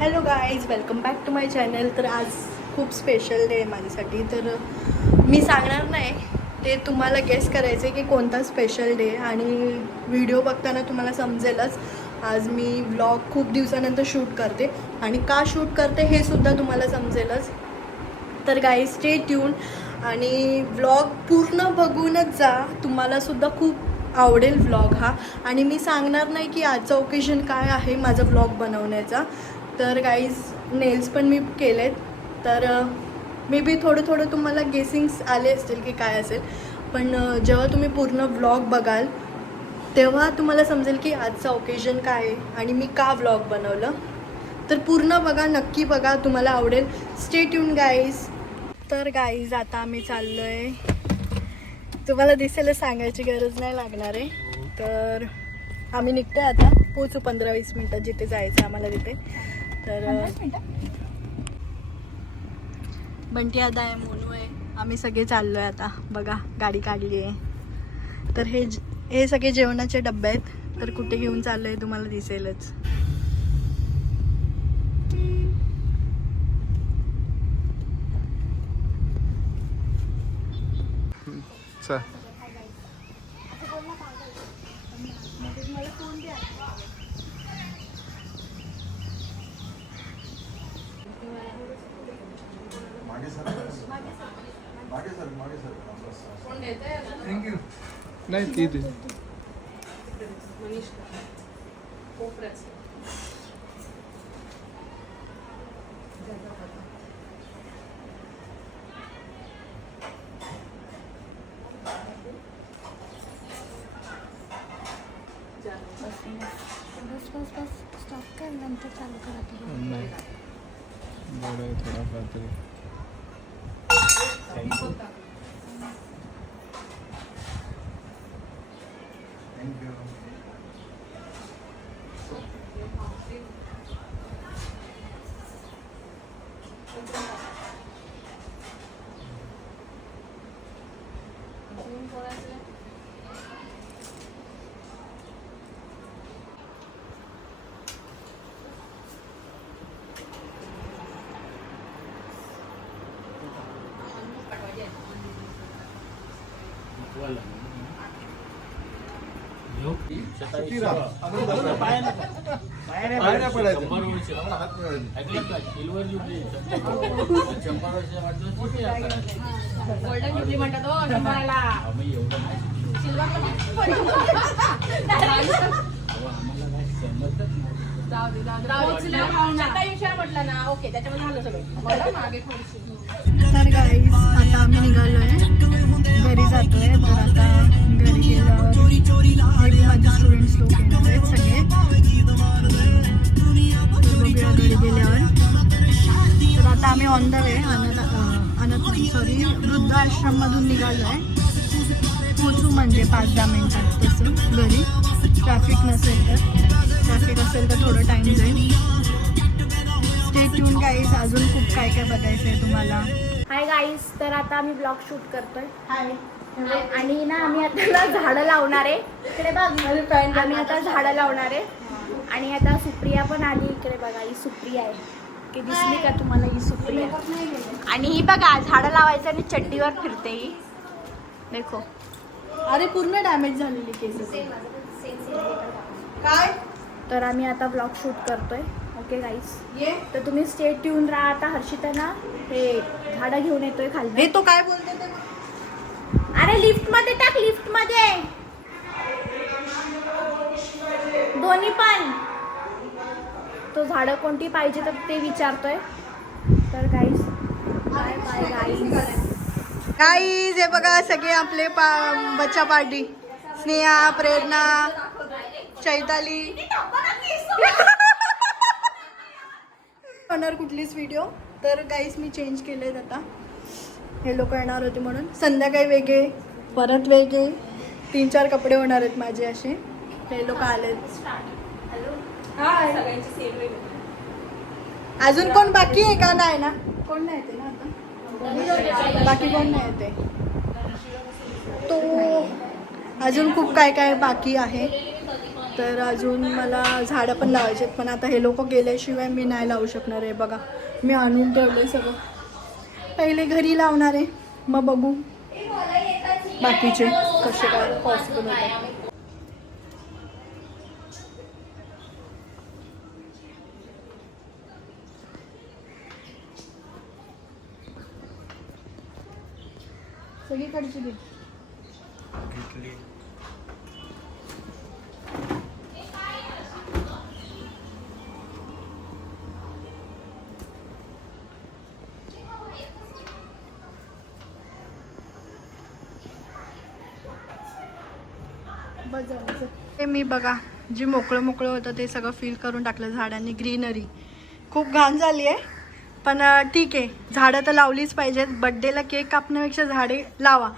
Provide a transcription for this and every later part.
Hello guys, welcome back to my channel. तर आज खूप स्पेशल डे आहे माझ्यासाठी. तर मी सांगणार नाही, ते तुम्हाला गेस करायचं आहे की कोणता स्पेशल डे. आणि व्हिडिओ बघताना तुम्हाला समजेलच. आज मी व्लॉग खूप दिवसानंतर शूट करते आणि का शूट करते हे सुद्धा तुम्हाला समजेलच. तर गाईज स्टे ट्यून आणि व्लॉग पूर्ण बघूनच जा. तुम्हालासुद्धा खूप आवडेल व्लॉग हा. आणि मी सांगणार नाही की आजचा ओकेजन काय आहे माझा व्लॉग बनवण्याचा. तर गाईज नेल्स पण मी केलेत. तर मे बी थोडं तुम्हाला गेसिंग्स आले असतील की काय असेल. पण जेव्हा तुम्ही पूर्ण व्लॉग बघाल तेव्हा तुम्हाला समजेल की आजचा ओकेजन काय आहे आणि मी का व्लॉग बनवलं. तर पूर्ण बघा, नक्की बघा, तुम्हाला आवडेल. Stay tune guys. तर गाईज आता आम्ही चाललो आहे. तुम्हाला दिसेल, सांगायची गरज नाही लागणार आहे. तर आम्ही निघतोय आता. पोचू 15-20 मिनटात जिथे जायचं आम्हाला तिथे. तर बंटी आता आहे, मोनू आहे, आम्ही सगळे चाललो आहे आता. बघा गाडी काढली आहे. तर हे सगळे जेवणाचे डब्बे आहेत. तर कुठे घेऊन चाललो आहे तुम्हाला दिसेलच. थँक्यू. नाही ती दे. स्टॉप कर, नंतर चालू करा. नाही बरं, थोडाफार तरी. थँक्यू. तर गाईज आता आम्ही निघालो आहे, घरी जातोय. तर आता घरी गेल्यावर माझे स्टुडंट्स लोक येणार आहेत सगळे. बघूया घरी गेल्यावर. तर आता आम्ही ऑन द वे वृद्धाश्रममधून निघालो आहे. पोचू म्हणजे 5-10 मिनिटात तसं घरी. ट्रॅफिक नसेल तर, ट्रॅफिक असेल तर थोडं टाईम जाईल. स्टे ट्यून गाईज, अजून खूप काय काय बघायचं आहे तुम्हाला. हाय गाईज, तर आता आम्ही ब्लॉग शूट करतोय. हाय. आणि ना आम्ही आता ना झाडं लावणार आहे. इकडे बघ, आम्ही आता झाडं लावणार आहे. आणि आता सुप्रिया पण आली. इकडे बघा, ही सुप्रिया आहे की दिसली का तुम्हाला? ही सुप्रिया. आणि ही बघा झाडं लावायचं आणि चड्डीवर फिरते ही. देखो. अरे पूर्ण डॅमेज झालेली केस. काय? तर आम्ही आता ब्लॉग शूट करतोय. ओके गाईज, तर तुम्ही स्टे ट्यून राहा. आता हर्षिता ना हे झाडं घेऊन येतोय खाली. हे तो काय बोलते ते? अरे लिफ्ट मध्ये टाक, लिफ्ट मध्ये दोन्ही पण. तो झाडं कोणती पाहिजे तर ते विचारतोय. तर guys bye bye guys. Guys हे बघा सगळे आपले बच्चा पार्टी. स्नेहा, प्रेरणा, चैताली. होणार कुठलीच व्हिडिओ. तर गाईज मी चेंज केलेत आता. हे लोक येणार होते म्हणून. संध्याकाळी वेगळे, परत वेगळे, 3-4 कपडे होणार आहेत माझे असे. हे लोक आलेत. अजून कोण बाकी आहे का? नाही ना, कोण नाही येते ना आता. बाकी कोण नाही येते. तो अजून खूप काय काय बाकी आहे. तर अजून मला झाडं पण लावायचे आहेत, पण आता हे लोक गेल्याशिवाय मी नाही लावू शकणार आहे. बघा मी आणून ठेवलं सगळं, पहिले घरी लावणार आहे, मग बघू बाकीचे कसे काय पॉसिबल होतात. सगळीकडची दे. घेतली. हे मी बघा जे मोकळं मोकळं होतं ते सगळं फील करून टाकलं झाडांनी. ग्रीनरी खूप घाण झाली आहे, पण ठीक आहे, झाडं तर लावलीच पाहिजेत. बड्डेला केक कापण्यापेक्षा झाडे लावा.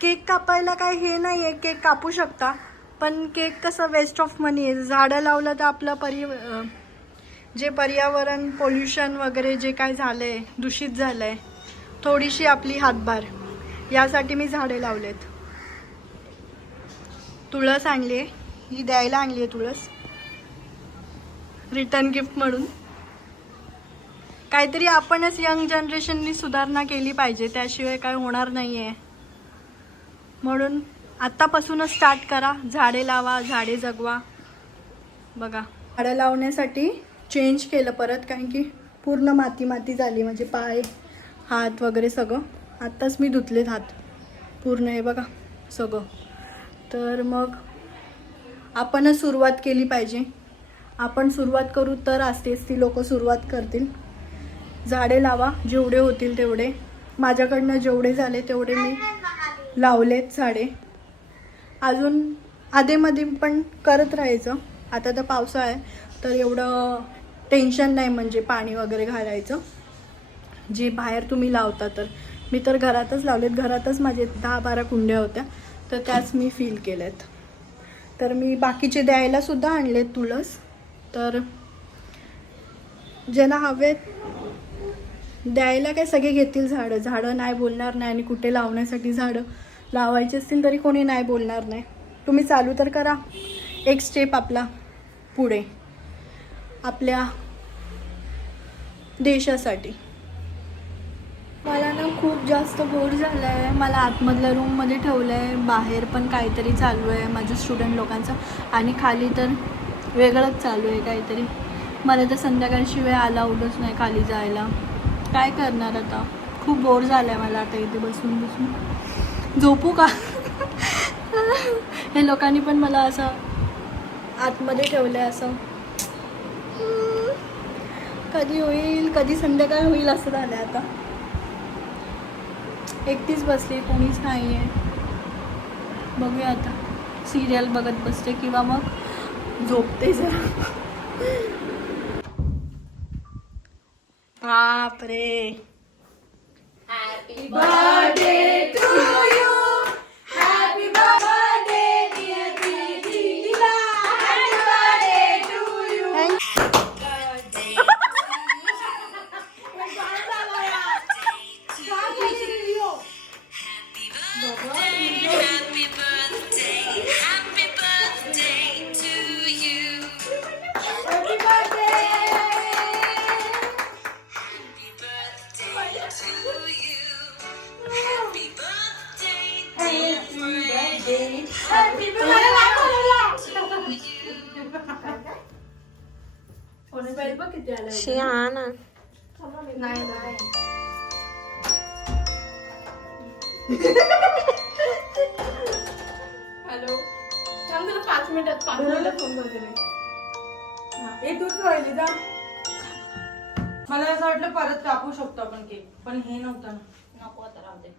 केक कापायला काय हे नाही आहे, केक कापू शकता, पण केक कसं वेस्ट ऑफ मनी आहे. झाडं लावलं तर आपलं जे पर्यावरण पोल्युशन वगैरे जे काय झालं आहे, दूषित झालं आहे, थोडीशी आपली हातभार यासाठी मी झाडे लावलेत. तुळस आणली आहे, ही द्यायला आणली आहे तुळस, रिटर्न गिफ्ट म्हणून. काहीतरी आपणच यंग जनरेशननी सुधारणा केली पाहिजे, त्याशिवाय काय होणार नाही आहे. म्हणून आत्तापासूनच स्टार्ट करा, झाडे लावा, झाडे जगवा. बघा झाडं लावण्यासाठी चेंज केलं परत, कारण की पूर्ण माती माती झाली, म्हणजे पाय हात वगैरे सगळं. आत्ताच मी धुतलेत हात पूर्ण, हे बघा सगळं. तर मग आपणच सुरुवात केली पाहिजे. आपण सुरुवात करू तर असतेच ती लोक सुरुवात करतील. झाडे लावा जेवढे होतील तेवढे. माझ्याकडनं जेवढे झाले तेवढे मी लावलेत झाडे. अजून आधेमध्ये पण करत राहायचं. आता तर पावसाळा आहे तर एवढं टेन्शन नाही, म्हणजे पाणी वगैरे घालायचं. जे बाहेर तुम्ही लावता, तर मी तर घरातच लावलेत. घरातच माझे 10-12 कुंड्या होत्या, तर त्याच मी फील केल्यात. तर मी बाकीचे द्यायला सुद्धा आणलेत तुळस. तर ज्यांना हवेत द्यायला काय सगळे घेतील झाडं. झाडं नाही बोलणार नाही, आणि कुठे लावण्यासाठी झाडं लावायचे असतील तरी कोणी नाही बोलणार नाही. तुम्ही चालू तर करा एक स्टेप आपला पुढे आपल्या देशासाठी. मला ना खूप जास्त बोर झालं आहे. मला आतमधल्या रूममध्ये ठेवलं आहे, बाहेर पण काहीतरी चालू आहे माझ्या स्टुडंट लोकांचं, आणि खाली तर वेगळंच चालू आहे काहीतरी. मला तर संध्याकाळची वेळ अलाउडच नाही खाली जायला. काय करणार आता, खूप बोर झालं आहे मला आता इथे बसून बसून. झोपू का? हे लोकांनी पण मला असं आतमध्ये ठेवलं आहे, असं कधी होईल कधी संध्याकाळ होईल असं झालं आहे. आता एकटीच बसली, कोणीच नाही आहे. बघूया आता, सिरियल बघत बसते किंवा मग झोपते जरा. बापरे. Happy birthday to you, happy birthday dear दीदीला, happy birthday to you. Shiyana नाही नाही. हॅलो, थांब जरा 5 मिनिटात 5 मिनिटात फोन करते मी. हे तूच राहिली का? मला असं वाटलं परत कापू शकतो आपण केक, पण हे नव्हतं ना. नको आता राहू दे.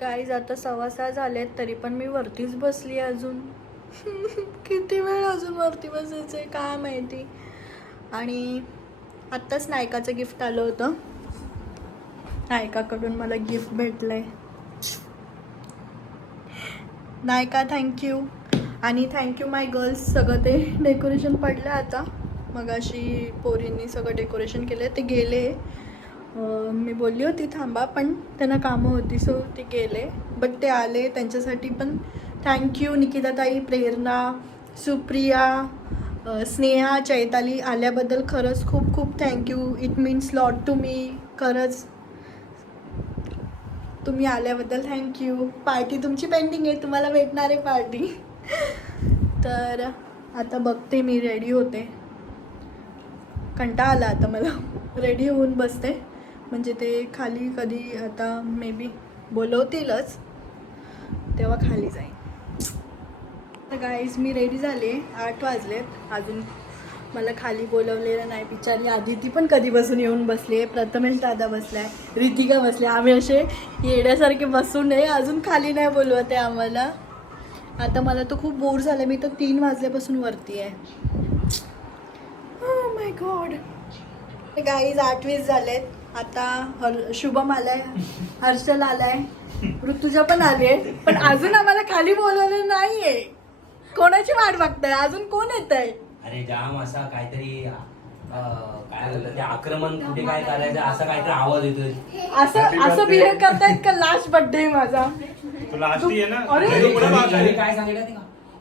गाईज आता 6:15 झालेत तरी पण मी वरतीच बसली अजून. किती वेळ अजून वरती बसायचं आहे काय माहिती. आणि आत्ताच नायकाचं गिफ्ट आलं होतं, नायकाकडून मला गिफ्ट भेटलंय. नायका थँक्यू. आणि थँक्यू माय गर्ल्स. सगळं ते डेकोरेशन पडलं आता. मग अशी पोरींनी सगळं डेकोरेशन केलं. ते गेले, मी बोलली होती थांबा, पण त्यांना कामं होती सो ते गेले. बट ते आले, त्यांच्यासाठी पण थँक्यू. निकिताताई, प्रेरणा, सुप्रिया, स्नेहा, चैताली आल्याबद्दल खरंच खूप खूप thank you. It means lot to me. खरंच तुम्ही आल्याबद्दल थँक्यू. पार्टी तुमची पेंडिंग आहे, तुम्हाला भेटणार आहे पार्टी. तर आता बघते मी, रेडी होते. कंटाळा आला आता मला. रेडी होऊन बसते, म्हणजे ते खाली कधी आता मे बी बोलवतीलच तेव्हा खाली जाईन. तर गाईज मी रेडी झाले. 8 वाजलेत. अजून मला खाली बोलवलेलं नाही. बिचारी आदिती पण कधीपासून येऊन बसली आहे. प्रथमेश दादा बसलाय, रितिका बसले. आम्ही असे येड्यासारखे बसून नाही, अजून खाली नाही बोलवत आहे आम्हाला. आता मला तर खूप बोर झालं. मी तर 3 वाजल्यापासून वरती आहे. Oh my God. गाईज 8:20 झालेत. आता शुभम आलाय, हर्षल आलाय, ऋतुजा पण आली आहे, पण अजून आम्हाला खाली बोलवलं नाहीये. कोणाची वाट बघताय? अजून कोण येत आहे? अरे जाम असा काहीतरी काय झालं ते आक्रमण कुठे काय करायचं असा काहीतरी आवाज येतोय. असं बिहेव करतायत का? लास्ट बर्थडे माझा. लास्ट आहे ना. अरे घरी काय सांगितलं ते का?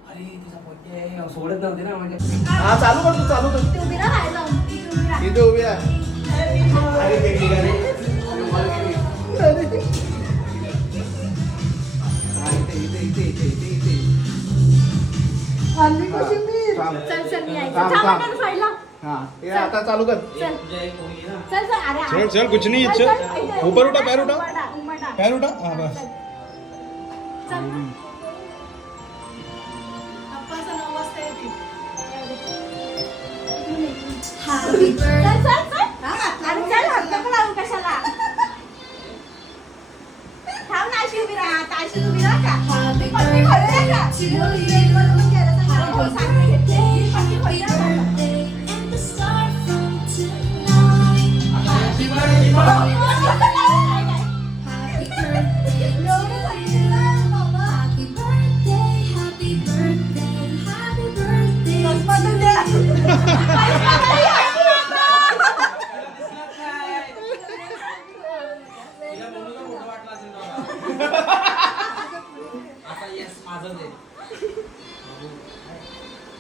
अरे तिचा बर्थडे आहे, सोडत नव्हते ना म्हणजे. हा चालू कर तू, चालू कर. उभी राहा जाऊन, उभी राहा. इथे उभी आहे. अरे ते ठीक आहे. इथे. हल्ली कशी मी चल चल मी यायचं. थांब, थांब थांब. ना साईडला. हा हे आता चालू कर. चल तुझ्या एक पोरगी ना. चल चल. अरे चल चल कुछ नहीं चल, चल चल, इथे. ऊपर उठा पैर उठा उंबरडा. पैर उठा हाँ बस चल. पप्पाचं 9 वाजता येतील. चल चल चल. अरे चल, हात नको लावू कशाला. थांब ना, अशी उभी राहा. आता अशी उभी राहा का? ती पट्टी खोलूया का? स्टेजवर उभी केलं तर हो, सांग ना. ती पट्टी खोलूया का?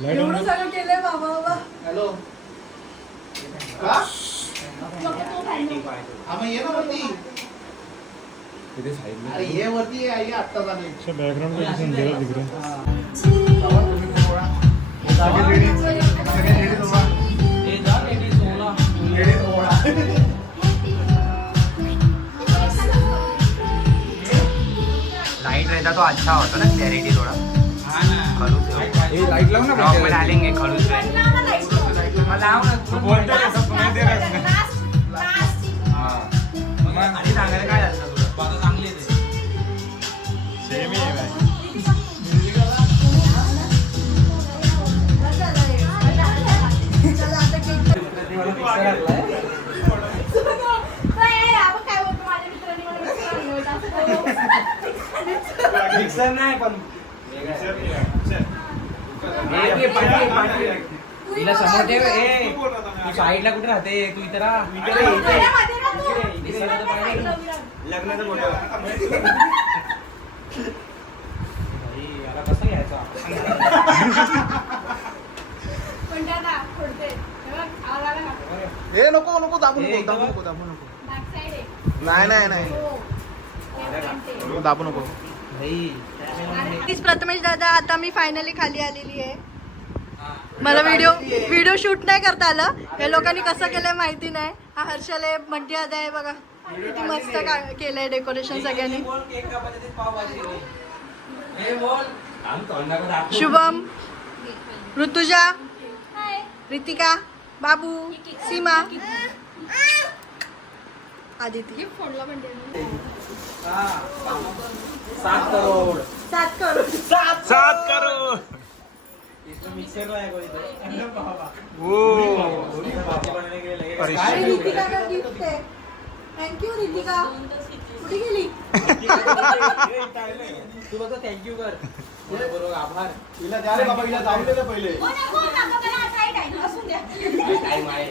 लाइट एवढं ऑन सगळं केलंय बाबा. हॅलो. का? आम्ही ये ना वरती. इधर साइड में अरे ये वरती आहे आत्ता झाले. अच्छा बैकग्राउंड में किसी अंधेरा दिख रहा है सगळे लेडीज उभा. ए जा लेडीज सोला. लेडीज उभा. लाइट रहता तो अच्छा होता ना, क्लैरिटी थोड़ा ये लाइट लाओ ना ब्लॉग में डालेंगे खड़ूस पे लाओ ना तू बोलतो ना सब सुनाई दे रहा है आधी सांगायला काय झालं तुला? बाबा चांगली आहे ते. सेम ही है भाई मिक्सर नाही पण तिला समोर ठेव. ए तू साईडला कुठे राहते? तू इथे राहा. लग्नाचं मोठं. याला कसं घ्यायचं? ए नको नको दाबू नको. नाही नको दाबू नको. प्लीज प्रथमेश दादा, आता मी फायनली खाली आलेली आहे. मला व्हिडिओ शूट नाही करता आलं. या लोकांनी कसं केलंय माहिती नाही. हा हर्षल आहे, मंटी दादा आहे, बघा किती मस्त केलंय डेकोरेशन सगळ्यांनी. शुभम, ऋतुजा, रितिका, बाबू, सीमा, आदिती. 7 करोड. 7 करोड़ इसमें मिक्सर लाएगा इधर. वो अरे रितिका का गिफ्ट आहे. थँक्यू रितिका. कुठे गेली? तू फक्त थँक्यू कर. बरोबर आभार. हिला द्या रे बाबा, हिला जाऊ दे पहिले. टाइम आहे.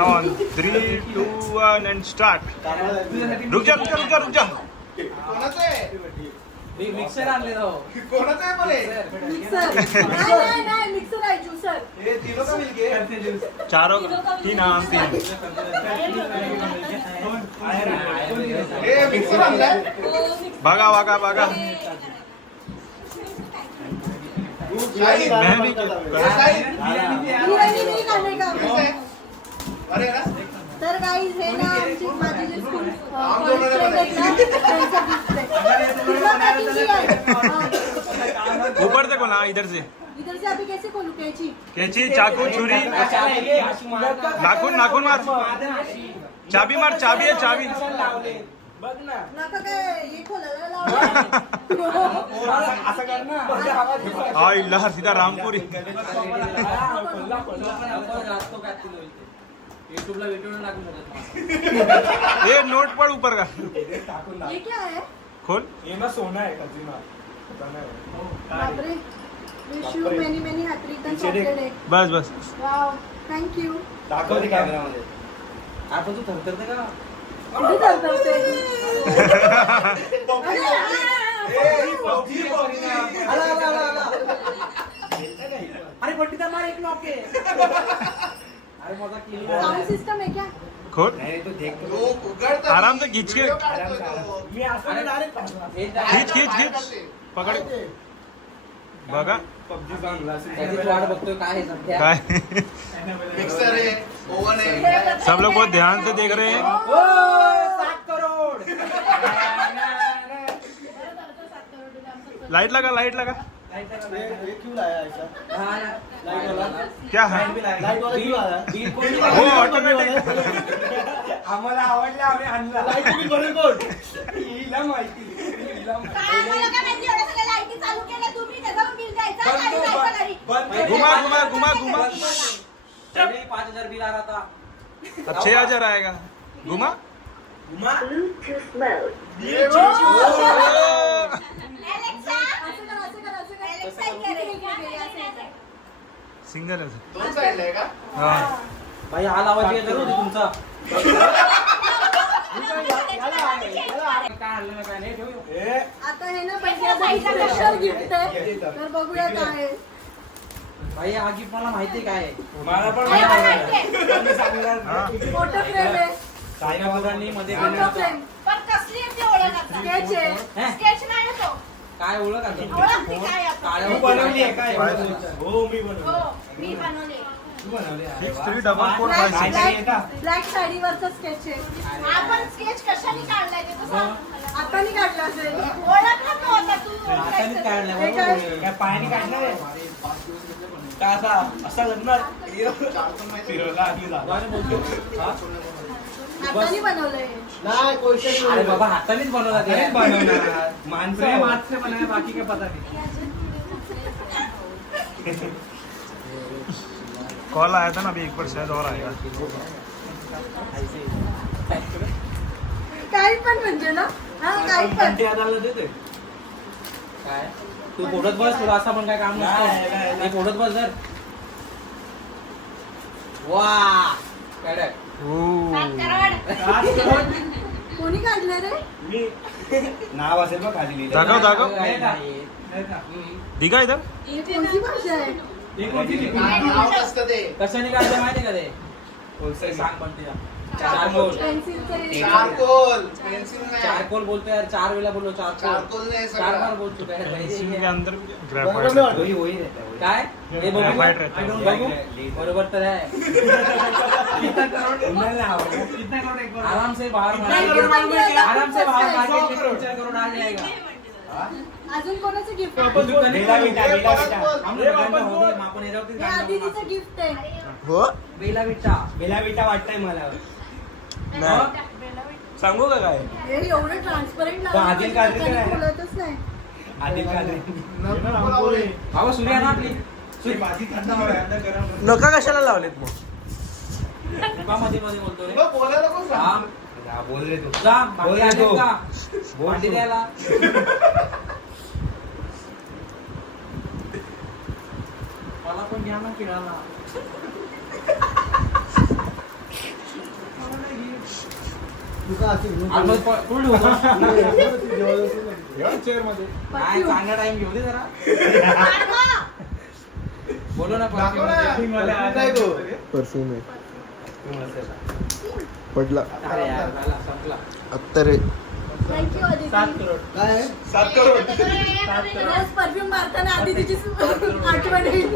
ऑन 3 2 1 एंड स्टार्ट रुक जा कोणाचं आहे? मिक्सर आणले ना कोणाचं आहे पण हे? मिक्सर नाही मिक्सर आहे ज्युसर. हे तीनों का मिलके चारों तीन आम तीन हे मिक्सर आणलाय. बघा बघा बघा शाहीद. मैं नहीं शाहीद. बिर्याणी नाही खाणे का? अरे ना तर गाईज हे ना आमची माझी जी स्कूल आम कॉलेज दोनों फ्रेंड आहेत ना त्यांचं gift आहे. तुला काय किती आहे? हाँ. ऊपर से खोला इधर से इधर से अभी कैसे खोलू कैची? कैची चाकू छुरी नाखून नाखून मार चाबी मार चाबी है चाबी नका काय हे खोलायला लावलं. हाय लहर सीधा रामपुरी युट्यूबला व्हिडिओ टाकून शकत ये नोट पड़ ऊपर का ये क्या है? खोल बापरे. Wish you many many happy returns of the day. Bus bus wow thank you. दाखवते कॅमेरामध्ये आपण तू थरथरते का कुठे चालतंय? अरे पट्टीचा मार एक लॉक आहे अरे माझा केली साउंड सिस्टम है क्या? खोल नाही तो देख तो उघडतं. आराम से खींच के व्हिडिओ काढतोय तो. मी असं डायरेक्ट खींच खींच खींच पकड बघा त्याची वाट बघतोय काय आहे सध्या काय मिक्सर आहे, ओव्हन आहे. सब लोग बहुत ध्यान से देख रहे हैं 7 करोड लाइट लगा क्या है वो ऑटोमेटिक आम्हाला आवडला आम्ही आणला हिला माहिती घुमा घुमा घुमा घुमा 5000 बिल आ रहा था अब 6000 आएगा घुमा घुमा ये बघ. सिंगल है दोन साईडला आहे का? हाँ भाई हा आवाज येत होता तुमचा काय हल्लं काय नाही ठेव आता हे ना पहिल्या स्पेशल गिफ्ट आहे तर बघूया काय आहे. भाई हा गिफ्ट मला माहिती काय आहे मला पण फोटो फ्रेम आहे. साईना मुलांनी मध्ये फोटो फ्रेम स्केच आहे. काय ओळख आहे काय बनवली आहे काय हो मी बनवलं 634456 ब्लॅक साडीवरचा स्केच आहे. आपण स्केच कशाने काढलाय ते तर सांग. आता नाही काढला असेल. ओळखला नव्हता तू. हाताने काढलं हे काय? बरोबर काय पायाने काढणार आहे का असा करणार फिरवला हाताने बनवलंय. अरे बाबा हातानेच बनवला ते बनवणार माणसं हात से बनाया बाकी काय पता नाही कॉल आया था ना अभी एक बार शायद और आएगा काही पण म्हणजे ना हा काही पण. काय तू पोटत बस तुला असं पण काय काम नसतं नाही पोटत बस जर वा काय कोणी काढलं रे? नाव असेल बघ खाली दाखव दिखा इधर ही कोणती भाषा आहे? नाव असतं ते. कशाने काढलं माहिती का ते सांग पण तिला चारकोल पेन्सिलचं चारकोल पेन्सिल नाही. चारकोल बोलतो यार 4 वेळा बोललो चारकोल चारकोल नाही 4 सगळं. बार बोल चुका पेंसिल के है अंदर ग्रेफाइट काय हे बघू ग्रेफाइट रहता है बघू बरोबर तर आहे आराम से बाहर आराम से बाहर मार्केट में 3-4 करोड़ आ जाएगा अजून कोणाचं गिफ्ट आहे? आपण दुकाने बेला विटा, बेला विटा. आपण हे आदितीचं गिफ्ट आहे. हो बेला विटा वाटतंय मला सांगू का काय हे एवढं ट्रान्सपरंट पण आदिल काढली तर नाही. बोलतच नाही. बाबा सूर्य ना आपली नका कशाला लावलेत मग मध्ये मध्ये बोलतो रे बघ, बोलायला कोण सांग? बोल रे तू जा भांडी आले का भांडी द्यायला मला पण घ्या ना किराणा चेअर मध्ये काय चांगला टाइम घेऊ दे जरा बोलो ना परफ्यूम आहे पडला अरे यार झाला संपला आत्ता रे थँक्यू आदिती. 7 करोड रोज परफ्यूम मारताना आधी तिची आठवण येईल.